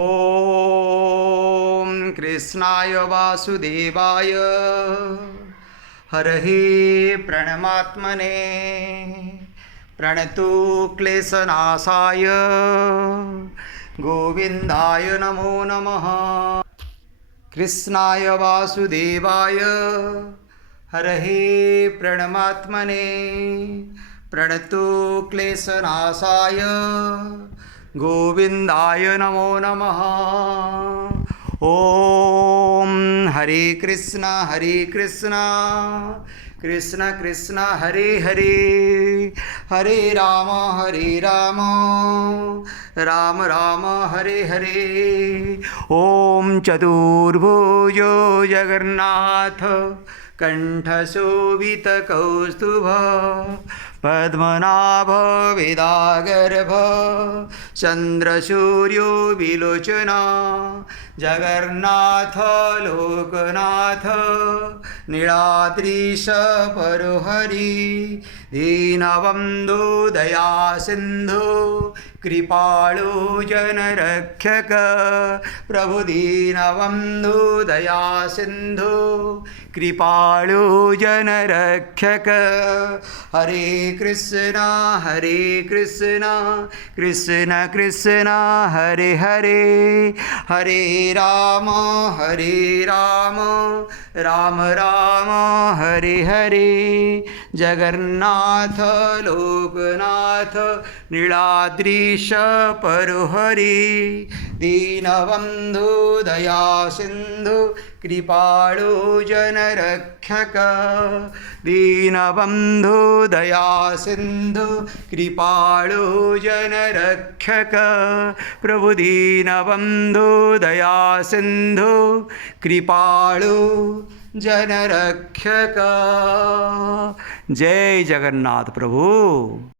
ओम कृष्णाय वासुदेवाय हरहि प्रणमात्मने प्रणतु क्लेशनाशाय गोविंदाय नमो नमः। कृष्णाय वासुदेवाय हरहि प्रणमात्मने प्रणतु क्लेशनाशाय गोविंदाय नमो नमः। ओम हरे कृष्ण कृष्ण कृष्ण हरे हरे, हरे राम राम राम हरे हरे। ओम चतुर्भुजो जगन्नाथ कंठशोभितकौस्तुभ पद्मनाभ वेदागर्भ चंद्रसूर्यो विलोचना जगन्नाथ लोकनाथ नीलाद्रीश परोहरि दीनबन्धु दया सिंधु कृपाळु जनरक्षक प्रभु दीनबन्धु दया सिंधु कृपाळु जनरक्षक। हरे कृष्ण कृष्ण कृष्ण हरे हरे, हरे राम राम राम हरे हरे। जगन्नाथ लोकनाथ नीलाद्रीश परोहरि दीनबन्धु दया सिंधु कृपाळु जनरक्षक दीनबन्धु दया सिंधु कृपाळु जनरक्षक प्रभु दीनबन्धु दया सिंधु कृपाळु जनरक्षक। जय जगन्नाथ प्रभु।